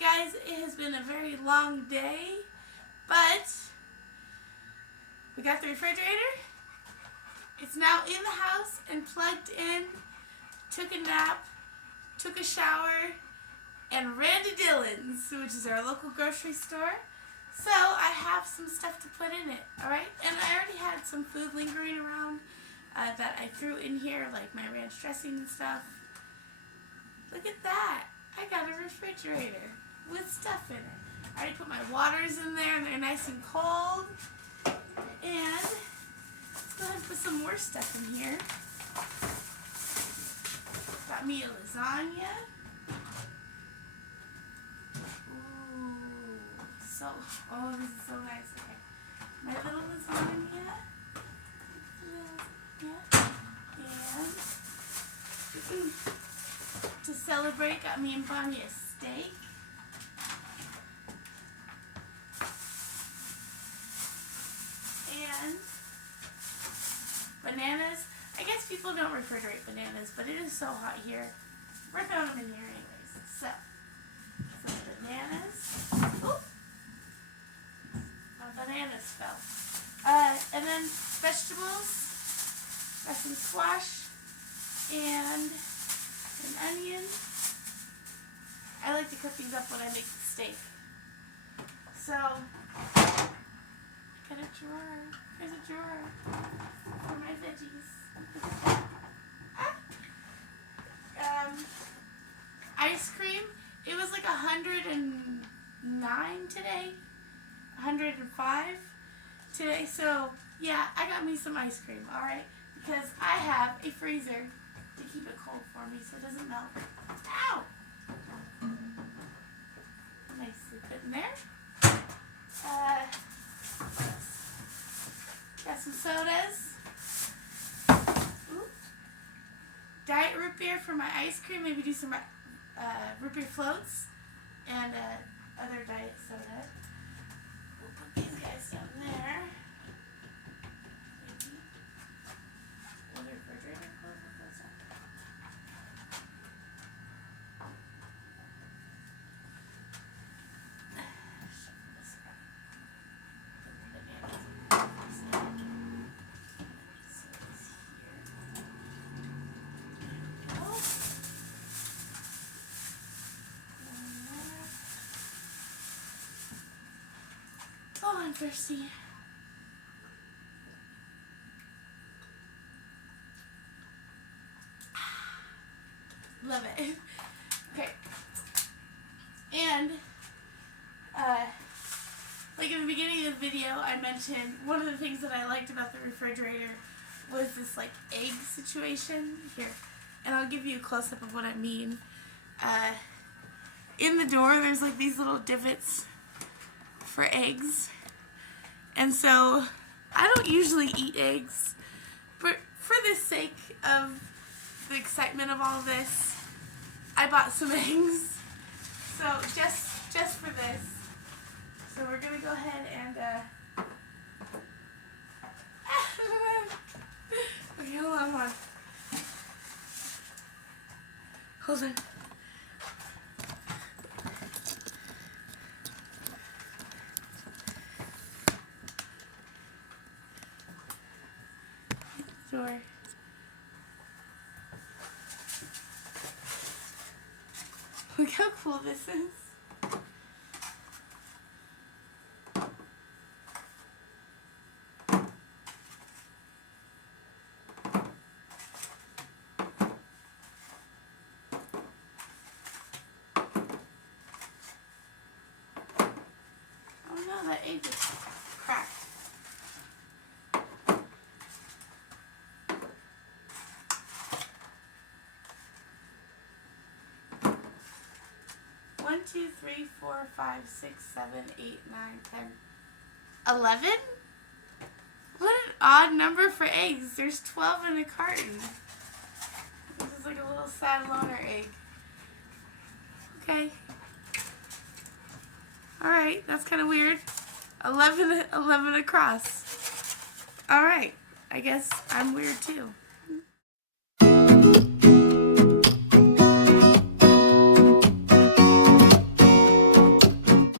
guys, it has been a very long day, but we got the refrigerator. It's now in the house and plugged in. Took a nap, took a shower, and ran to Dillon's, which is our local grocery store. So I have some stuff to put in it, alright? And I already had some food lingering around that I threw in here, like my ranch dressing and stuff. Look at that. I got a refrigerator with stuff in it. I already put my waters in there and they're nice and cold. And let's go ahead and put some more stuff in here. Got me a lasagna. Ooh, oh, this is so nice. Okay. My little lasagna. And to celebrate, got me and Bonnie a steak. And bananas. I guess people don't refrigerate bananas, but it is so hot here. We're throwing them in here anyways. So, some bananas. Oop! My bananas fell. And then vegetables. Got some squash and an onion. I like to cook these up when I make the steak. So, got a drawer. There's a drawer for my veggies. Ice cream. It was like 109 today. 105 today. So, yeah, I got me some ice cream, alright? Because I have a freezer to keep it cold for me so it doesn't melt. Ow! Nicely put in there. Got some sodas. Ooh. Diet root beer for my ice cream. Maybe do some root beer floats and other diet soda. We'll put these guys down there. Maybe. Will the refrigerator close with those up? Oh, I'm thirsty. Love it. Okay. And, like in the beginning of the video, I mentioned one of the things that I liked about the refrigerator was this, like, egg situation. Here. And I'll give you a close-up of what I mean. In the door, there's, like, these little divots for eggs. And so, I don't usually eat eggs, but for the sake of the excitement of all this, I bought some eggs. So, just for this. So, we're going to go ahead and, okay, hold on. Hold on. Door. Look how cool this is. Oh no, that egg is cracked. One, 2, 3, 4, 5, 6, 7, 8, 9, 10, 11? What an odd number for eggs. There's 12 in a carton. This is like a little sad loner egg. Okay. Alright, that's kind of weird. 11 across. Alright, I guess I'm weird too.